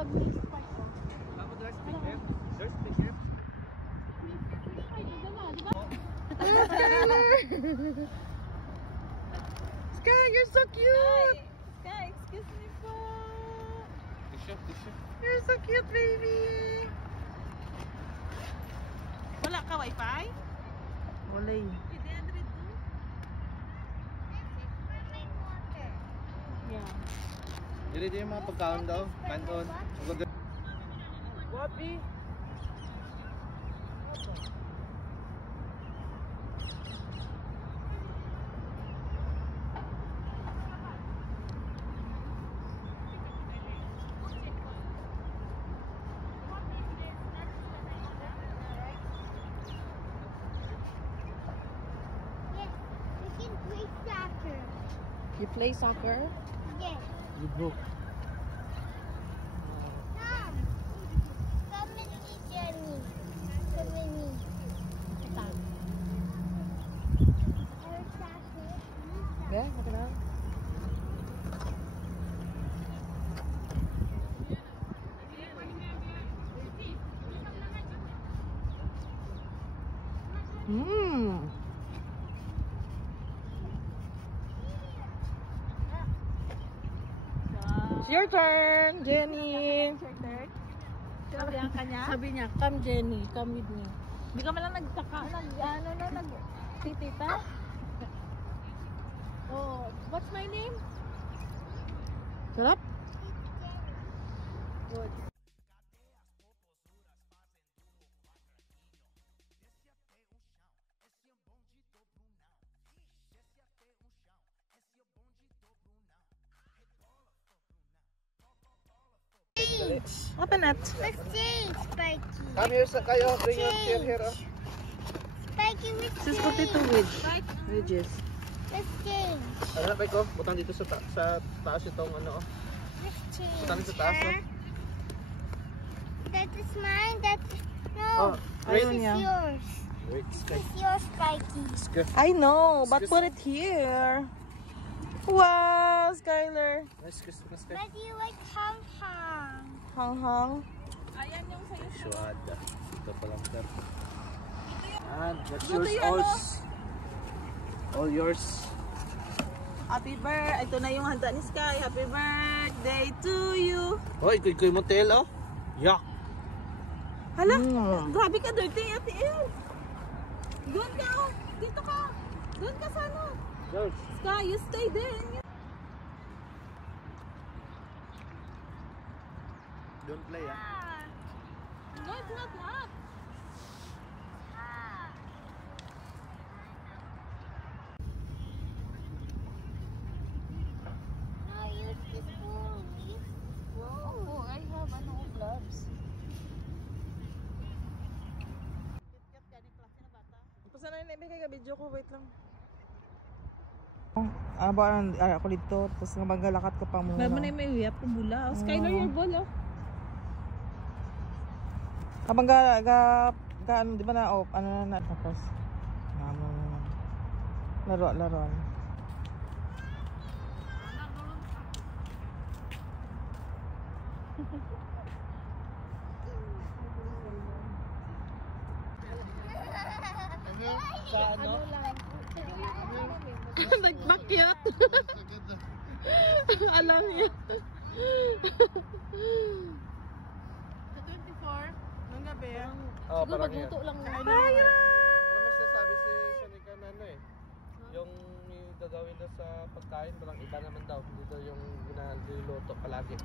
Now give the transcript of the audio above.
Sky, you're so cute! Sky, excuse me po. You're so cute, baby! Wala ka wifi? Wala eh. Yeah. Dito yung mga pagkaon daw. Kanton. Wapi? You play soccer? Yes. You broke. Mom, come and see Jenny. Come with me. Our soccer. Yeah, look at that. Mmm. It's your turn, Jenny. Sabi ang kanya? Sabi niya, come Jenny, come with me. Hindi ka malang si tita? Oh, what's my name? Sarap? Good. Open it. Let's change, Spiky. Come here sa kayo. Bring your chair here. Oh. Spiky, let's This is change. potato wedges. Let's change. Ano ba ko? Butang dito sa taas itong ano. Let's change. Butang sa taas. Oh. That is mine. That's Oh, no. wait. This is yours. Wait, This is yours, Spiky. I know, but put it here. Wow, Skylar. Nice, nice. But you like Hong Kong. Hang hang. Ayan yung sa'yo. Suada. Ito pa lang, sir. And that's Luto yours, yung ano? all yours. Happy birthday. Ito na yung handa ni Sky. Happy birthday to you. Hoy, kuy mo tail, oh. Yak. Hala, grabe ka dirty, Ate El. Doon ka, oh. Dito ka. Doon ka sana. George. Sky, you stay there. Don't play, ah. No, it's not hot. No, use the spoon. Oh, I have gloves. Pasan na yung kay video ko, wait lang. Ako dito, tapos magalakat ka pa muna. Meron na yung may uyap kung bula. Skylar, your ball, oh. Kapag ano, di ba na, ano na, tapos, laro. Sa ano? Nagbakyat. Alam niya. Sa 24, ng gabi. Oh, parang yan. lang. Parang may sinasabi si Shanika na ano eh. Yung gagawin na sa pagkain, parang iba naman daw. Dito yung ginaluluto palagi.